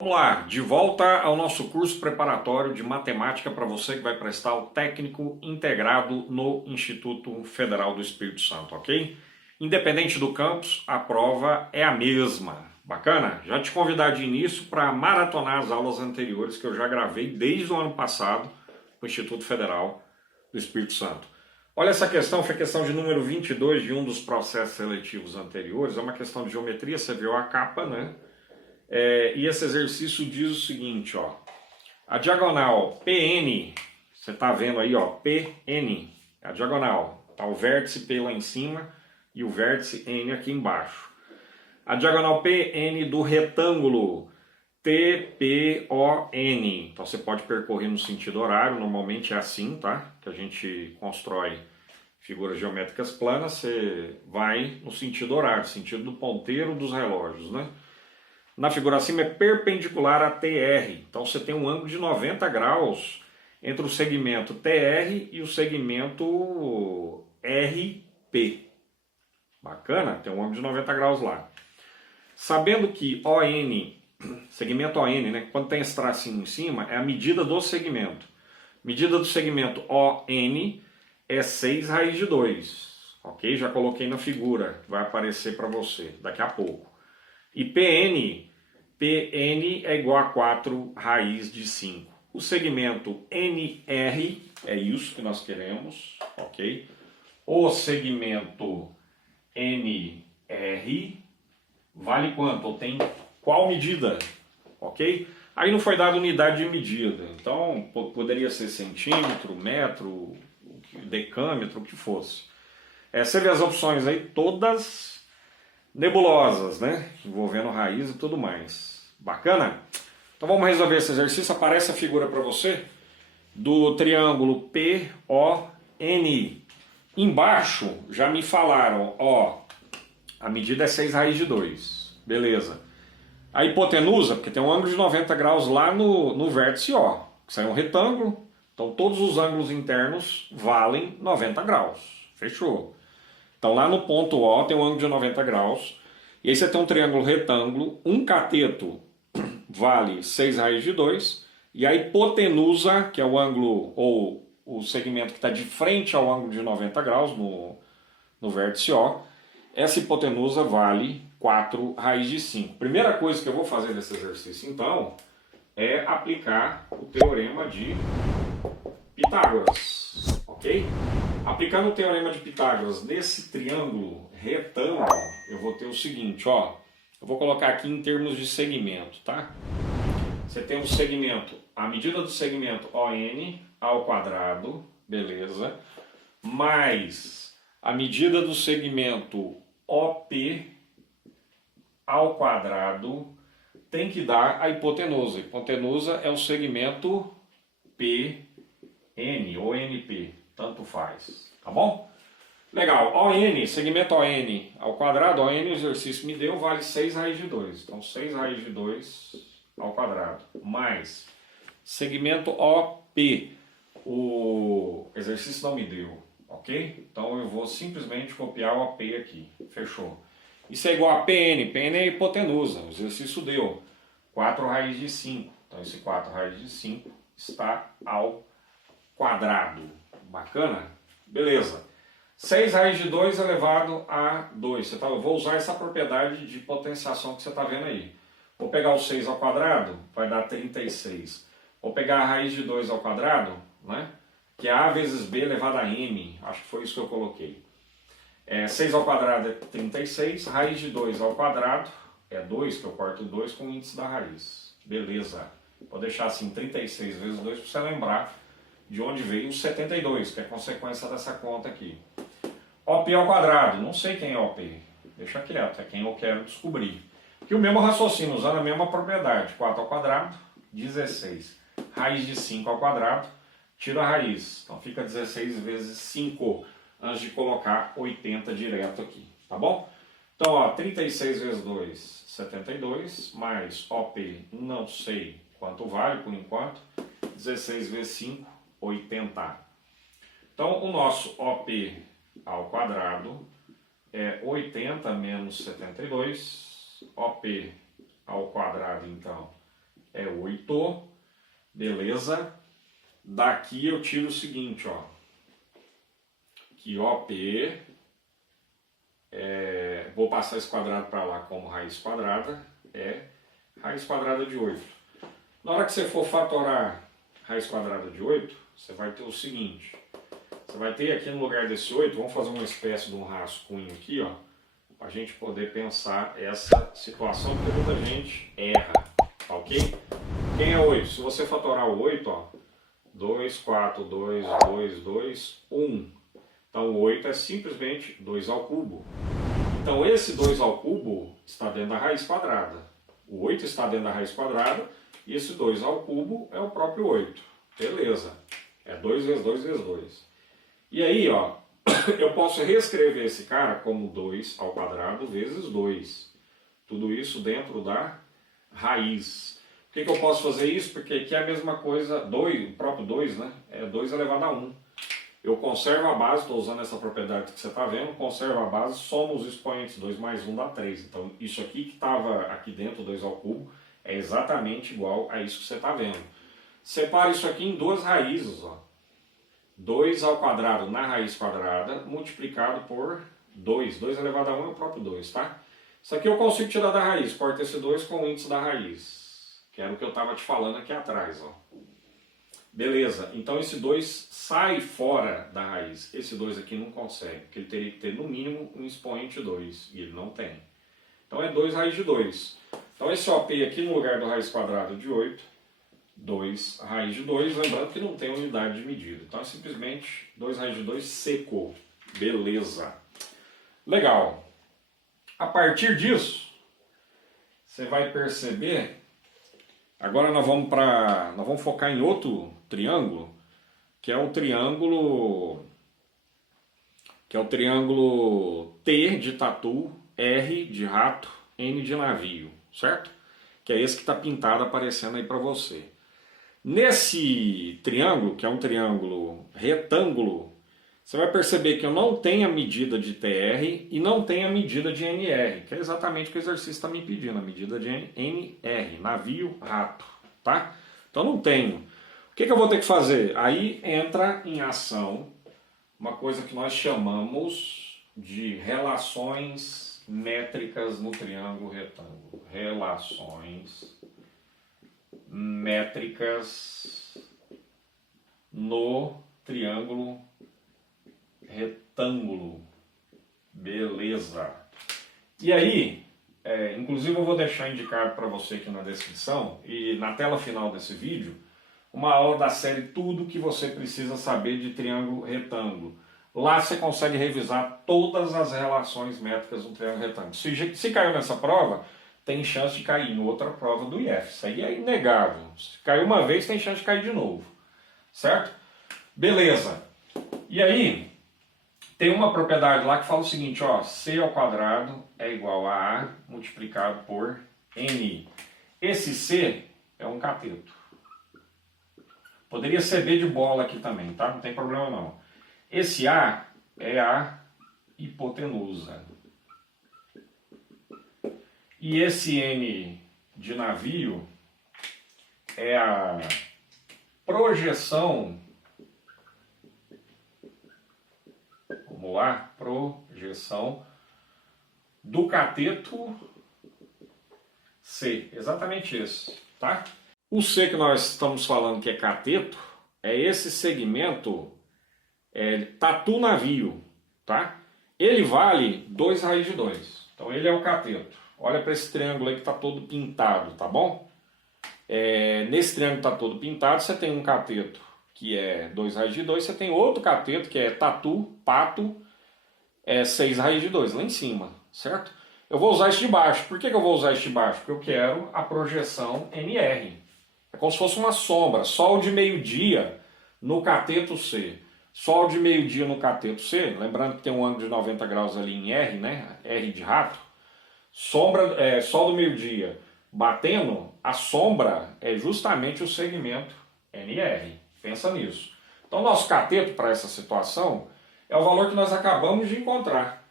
Vamos lá, de volta ao nosso curso preparatório de matemática para você que vai prestar o técnico integrado no Instituto Federal do Espírito Santo, ok? Independente do campus, a prova é a mesma. Bacana? Já te convidar de início para maratonar as aulas anteriores que eu já gravei desde o ano passado no Instituto Federal do Espírito Santo. Olha, essa questão foi a questão de número 22 de um dos processos seletivos anteriores. É uma questão de geometria, você viu a capa, né? E esse exercício diz o seguinte, ó, a diagonal PN, você está vendo aí, ó, PN, a diagonal, tá o vértice P lá em cima e o vértice N aqui embaixo. A diagonal PN do retângulo TPON, então você pode percorrer no sentido horário, normalmente é assim, tá? Que a gente constrói figuras geométricas planas, você vai no sentido horário, sentido do ponteiro dos relógios, né? Na figura acima é perpendicular a TR. Então você tem um ângulo de 90 graus entre o segmento TR e o segmento RP. Bacana? Tem um ângulo de 90 graus lá. Sabendo que ON, segmento ON, né, quando tem esse tracinho em cima, é a medida do segmento. Medida do segmento ON é 6 raiz de 2. Ok? Já coloquei na figura, vai aparecer para você daqui a pouco. E PN é igual a 4 raiz de 5. O segmento NR é isso que nós queremos, ok? O segmento NR vale quanto? Ou tem qual medida, ok? Aí não foi dada unidade de medida, então poderia ser centímetro, metro, decâmetro, o que fosse. Você vê as opções aí todas nebulosas, né? Envolvendo raiz e tudo mais. Bacana? Então vamos resolver esse exercício. Aparece a figura para você do triângulo PON. Embaixo já me falaram, ó, a medida é 6 raiz de 2. Beleza. A hipotenusa, porque tem um ângulo de 90 graus lá no vértice O, que sai um retângulo. Então todos os ângulos internos valem 90 graus. Fechou. Então lá no ponto O tem um ângulo de 90 graus. E aí você tem um triângulo retângulo, um cateto vale 6 raiz de 2. E a hipotenusa, que é o ângulo ou o segmento que está de frente ao ângulo de 90 graus no vértice O, essa hipotenusa vale 4 raiz de 5. Primeira coisa que eu vou fazer nesse exercício então é aplicar o teorema de Pitágoras, ok? Aplicando o teorema de Pitágoras nesse triângulo retângulo, eu vou ter o seguinte, ó. Eu vou colocar aqui em termos de segmento, tá? Você tem um segmento, a medida do segmento ON ao quadrado, beleza, mais a medida do segmento OP ao quadrado tem que dar a hipotenusa. A hipotenusa é o segmento PN ou NP, tanto faz, tá bom? Legal, ON, segmento ON ao quadrado, ON o exercício me deu, vale 6 raiz de 2. Então 6 raiz de 2 ao quadrado, mais segmento OP, o exercício não me deu, ok? Então eu vou simplesmente copiar o OP aqui, fechou. Isso é igual a PN, PN é a hipotenusa, o exercício deu 4 raiz de 5. Então esse 4 raiz de 5 está ao quadrado. Bacana? Beleza. 6 raiz de 2 elevado a 2. Eu vou usar essa propriedade de potenciação que você está vendo aí. Vou pegar o 6 ao quadrado, vai dar 36. Vou pegar a raiz de 2 ao quadrado, né? Que é A vezes B elevado a M. Acho que foi isso que eu coloquei. 6 ao quadrado é 36. Raiz de 2 ao quadrado é 2, que eu corto 2 com o índice da raiz. Beleza. Vou deixar assim 36 vezes 2 para você lembrar de onde veio o 72, que é consequência dessa conta aqui. OP ao quadrado, não sei quem é OP, deixa quieto, é quem eu quero descobrir. Que o mesmo raciocínio, usando a mesma propriedade, 4 ao quadrado, 16. Raiz de 5 ao quadrado, tira a raiz, então fica 16 vezes 5, antes de colocar 80 direto aqui, tá bom? Então, ó, 36 vezes 2, 72, mais OP, não sei quanto vale por enquanto, 16 vezes 5, 80. Então, o nosso OP ao quadrado é 80 menos 72. OP ao quadrado, então, é 8, beleza? Daqui eu tiro o seguinte, ó, que OP, vou passar esse quadrado para lá como raiz quadrada, é raiz quadrada de 8. Na hora que você for fatorar raiz quadrada de 8, você vai ter o seguinte, você vai ter aqui no lugar desse 8, vamos fazer uma espécie de um rascunho aqui, ó, para a gente poder pensar essa situação, porque muita gente erra, tá ok? Quem é 8? Se você fatorar o 8, ó, 2, 4, 2, 2, 2, 1. Então o 8 é simplesmente 2 ao cubo. Então esse 2 ao cubo está dentro da raiz quadrada. O 8 está dentro da raiz quadrada e esse 2 ao cubo é o próprio 8. Beleza. É 2 vezes 2 vezes 2. E aí, ó, eu posso reescrever esse cara como 2 ao quadrado vezes 2. Tudo isso dentro da raiz. Por que eu posso fazer isso? Porque aqui é a mesma coisa, 2, o próprio 2, né? É 2 elevado a 1. Eu conservo a base, estou usando essa propriedade que você está vendo, conservo a base, somo os expoentes, 2 mais 1 dá 3. Então isso aqui que estava aqui dentro, 2 ao cubo, é exatamente igual a isso que você está vendo. Separe isso aqui em duas raízes, ó. 2 ao quadrado na raiz quadrada, multiplicado por 2. 2 elevado a 1 é o próprio 2, tá? Isso aqui eu consigo tirar da raiz, corta esse 2 com o índice da raiz. Que era o que eu estava te falando aqui atrás, ó. Beleza, então esse 2 sai fora da raiz. Esse 2 aqui não consegue, porque ele teria que ter no mínimo um expoente 2, e ele não tem. Então é 2 raiz de 2. Então esse OP aqui no lugar do raiz quadrada de 8, 2 raiz de 2, lembrando que não tem unidade de medida. Então é simplesmente 2 raiz de 2 seco. Beleza. Legal. A partir disso, você vai perceber... Agora nós vamos focar em outro triângulo, que é o triângulo T de tatu, R de rato, N de navio, certo? Que é esse que está pintado aparecendo aí para você. Nesse triângulo, que é um triângulo retângulo, você vai perceber que eu não tenho a medida de TR e não tenho a medida de NR, que é exatamente o que o exercício está me pedindo, a medida de NR, navio, rato, tá? Então não tenho. O que eu vou ter que fazer? Aí entra em ação uma coisa que nós chamamos de relações métricas no triângulo retângulo. Relações métricas no triângulo retângulo. Beleza. E aí, inclusive eu vou deixar indicado para você aqui na descrição e na tela final desse vídeo, uma aula da série Tudo que você precisa saber de triângulo retângulo. Lá você consegue revisar todas as relações métricas do triângulo retângulo. Se caiu nessa prova, tem chance de cair em outra prova do IF. Isso aí é inegável. Se caiu uma vez, tem chance de cair de novo. Certo? Beleza. E aí, tem uma propriedade lá que fala o seguinte, ó, C ao quadrado é igual a A multiplicado por N. Esse C é um cateto. Poderia ser B de bola aqui também, tá? Não tem problema não. Esse A é a hipotenusa. E esse N de navio é a projeção, vamos lá, projeção do cateto C. Exatamente esse, tá? O C que nós estamos falando que é cateto é esse segmento tatu navio, tá? Ele vale 2 raiz de 2. Então ele é o cateto. Olha para esse triângulo aí que está todo pintado, tá bom? Nesse triângulo que está todo pintado, você tem um cateto que é 2 raiz de 2, você tem outro cateto que é tatu, pato, 6 raiz de 2, lá em cima, certo? Eu vou usar este de baixo. Por que eu vou usar este de baixo? Porque eu quero a projeção NR. É como se fosse uma sombra, sol de meio-dia no cateto C. Sol de meio-dia no cateto C, lembrando que tem um ângulo de 90 graus ali em R, né? R de rato. Sombra, sol do meio-dia batendo, a sombra é justamente o segmento NR. Pensa nisso. Então, nosso cateto para essa situação é o valor que nós acabamos de encontrar.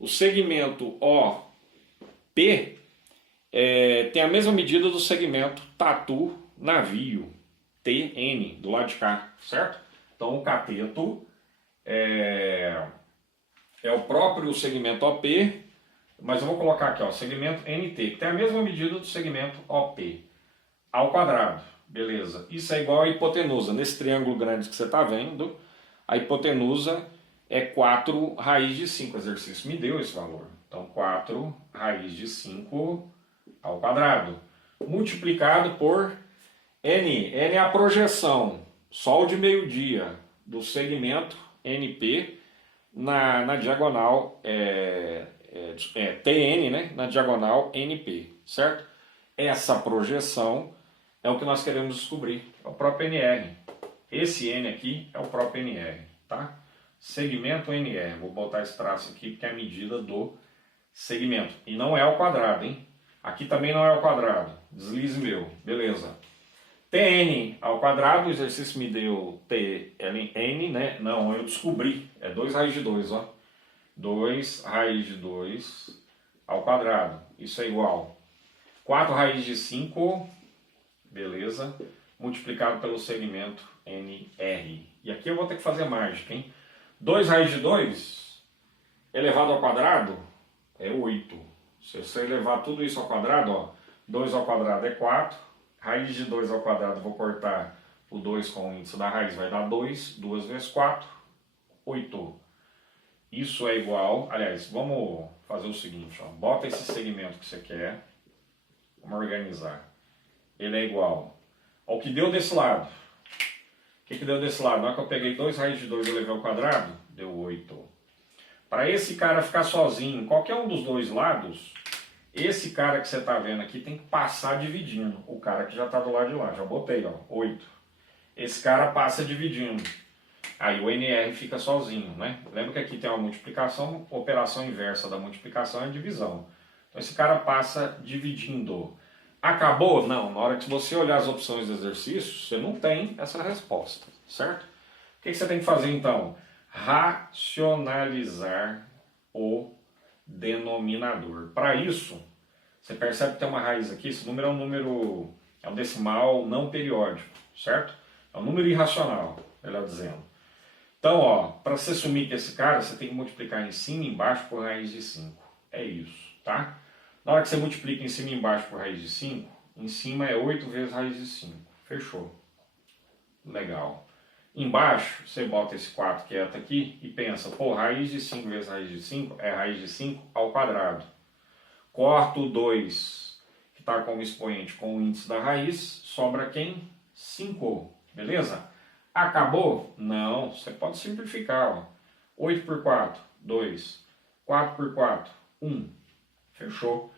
O segmento OP tem a mesma medida do segmento tatu navio, TN, do lado de cá, certo? Então o cateto é o próprio segmento OP, mas eu vou colocar aqui, ó, segmento NT, que tem a mesma medida do segmento OP, ao quadrado, beleza? Isso é igual a hipotenusa. Nesse triângulo grande que você está vendo, a hipotenusa é 4 raiz de 5. O exercício me deu esse valor. Então, 4 raiz de 5 ao quadrado, multiplicado por N. N é a projeção, sol de meio-dia, do segmento NP na diagonal TN, né? Na diagonal NP, certo? Essa projeção é o que nós queremos descobrir, é o próprio NR. Esse N aqui é o próprio NR, tá? Segmento NR, vou botar esse traço aqui porque é a medida do segmento. E não é ao quadrado, hein? Aqui também não é ao quadrado, deslize meu, beleza. TN ao quadrado, o exercício me deu TN, né? Não, eu descobri, é 2 raiz de 2, ó. 2 raiz de 2 ao quadrado, isso é igual 4 raiz de 5, beleza, multiplicado pelo segmento NR. E aqui eu vou ter que fazer mágica, hein? 2 raiz de 2 elevado ao quadrado é 8. Se você elevar tudo isso ao quadrado, ó, 2 ao quadrado é 4, raiz de 2 ao quadrado, vou cortar o 2 com o índice da raiz, vai dar 2, 2 vezes 4, 8. Isso é igual, aliás, vamos fazer o seguinte, ó, bota esse segmento que você quer, vamos organizar. Ele é igual ao que deu desse lado. O que deu desse lado? Na hora que eu peguei 2 raiz de 2 e levei ao quadrado, deu 8. Para esse cara ficar sozinho, qualquer um dos dois lados, esse cara que você está vendo aqui tem que passar dividindo. O cara que já está do lado de lá, já botei, ó, 8. Esse cara passa dividindo. Aí o NR fica sozinho, né? Lembra que aqui tem uma multiplicação, operação inversa da multiplicação é divisão. Então esse cara passa dividindo. Acabou? Não. Na hora que você olhar as opções do exercício, você não tem essa resposta, certo? O que você tem que fazer então? Racionalizar o denominador. Para isso, você percebe que tem uma raiz aqui, esse número é um decimal não periódico, certo? É um número irracional, melhor dizendo. Então, ó, para você sumir que esse cara, você tem que multiplicar em cima e embaixo por raiz de 5. É isso, tá? Na hora que você multiplica em cima e embaixo por raiz de 5, em cima é 8 vezes raiz de 5. Fechou. Legal. Embaixo, você bota esse 4 quieto aqui e pensa, pô, raiz de 5 vezes raiz de 5 é raiz de 5 ao quadrado. Corto o 2, que está como expoente com o índice da raiz, sobra quem? 5, beleza? Acabou? Não, você pode simplificar. Ó. 8 por 4, 2. 4 por 4, 1. Fechou?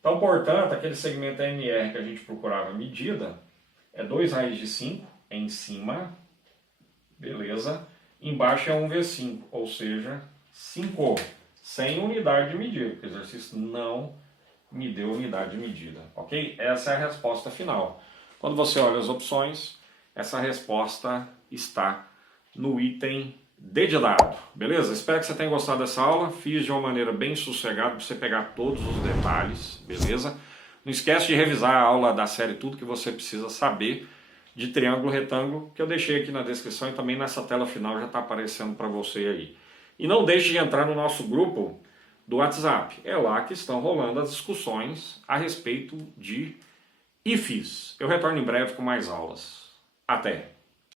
Então, portanto, aquele segmento NR que a gente procurava medida é 2 raiz de 5 em cima, beleza? Embaixo é 1 vezes 5, ou seja, 5, sem unidade de medida, porque o exercício não me deu unidade de medida, ok? Essa é a resposta final. Quando você olha as opções, essa resposta está no item D de dado, beleza? Espero que você tenha gostado dessa aula, fiz de uma maneira bem sossegada para você pegar todos os detalhes, beleza? Não esquece de revisar a aula da série Tudo que você precisa saber de triângulo retângulo, que eu deixei aqui na descrição e também nessa tela final já está aparecendo para você aí. E não deixe de entrar no nosso grupo do WhatsApp, é lá que estão rolando as discussões a respeito de IFES. Eu retorno em breve com mais aulas. Até!